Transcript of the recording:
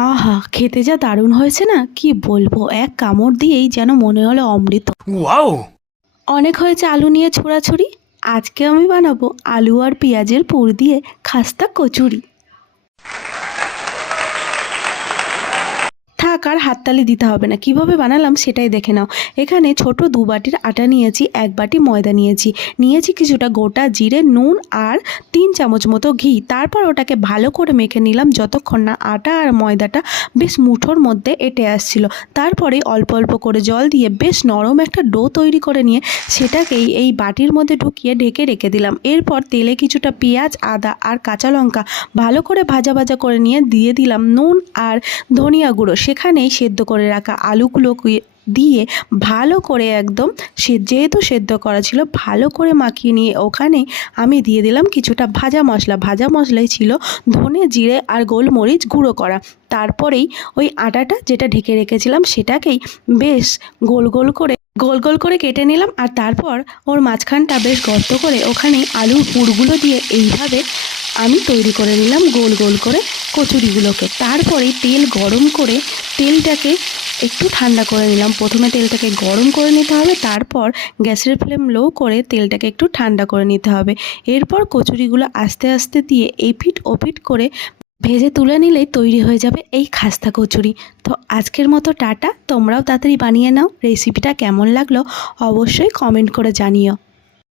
আহা খেতে যা দারুণ হয়েছে না? কি বলব এক কামড় দিয়েই যেন মনে হলো অমৃত! অনেক হয়েছে আলু নিয়ে ছোড়াছুড়ি। আজকে আমি বানাবো আলু আর পেঁয়াজের পুর দিয়ে খাস্তা কচুরি। থাক আর হাততালি দিতে হবে না? কীভাবে বানালাম সেটাই দেখে নাও। এখানে ছোট দু বাটির আটা নিয়েছি, এক বাটি ময়দা নিয়েছি। নিয়েছি কিছুটা গোটা জিরে, নুন আর তিন চামচ মতো ঘি। তারপর ওটাকে ভালো করে মেখে নিলাম যতক্ষণ না আটা আর ময়দাটা বেশ মুঠোর মধ্যে এঁটে আসছিল। তারপরে অল্প অল্প করে জল দিয়ে বেশ নরম একটা ডো তৈরি করে নিয়ে সেটাকেই এই বাটির মধ্যে ঢুকিয়ে ঢেকে রেখে দিলাম। এরপর তেলে কিছুটা পেঁয়াজ, আদা আর কাঁচা লঙ্কা ভালো করে ভাজা ভাজা করে নিয়ে দিয়ে দিলাম নুন আর ধনিয়া গুঁড়ো। সেখানেই সেদ্ধ করে রাখা আলুগুলো দিয়ে ভালো করে একদম সে, যেহেতু সেদ্ধ করা ছিল, ভালো করে মাখিয়ে নিয়ে ওখানে আমি দিয়ে দিলাম কিছুটা ভাজা মশলা। ভাজা মশলাই ছিল ধনে জিরে আর গোলমরিচ গুঁড়ো করা। তারপরেই ওই আটাটা যেটা ঢেকে রেখেছিলাম সেটাকেই বেশ গোল গোল করে, গোল গোল করে কেটে নিলাম আর তারপর ওর মাঝখানটা বেশ গর্ত করে ওখানে আলুর পুরগুলো দিয়ে এইভাবে আমি তৈরি করে নিলাম গোল গোল করে। কচুরিগুলোকে। তারপরে তেল গরম করে তেলটাকে একটু ঠান্ডা করে নিলাম। প্রথমে তেলটাকে গরম করে নিতে হবে, তারপর গ্যাসের ফ্লেম লো করে তেলটাকে একটু ঠান্ডা করে নিতে হবে। এরপর কচুরিগুলো আস্তে আস্তে দিয়ে এপিট ওপিট করে ভেজে তুলে নিলেই তৈরি হয়ে যাবে এই খাস্তা কচুরি। তো আজকের মতো টাটা, তোমরাও তাড়াতাড়ি বানিয়ে নাও। রেসিপিটা কেমন লাগল অবশ্যই কমেন্ট করে জানিও।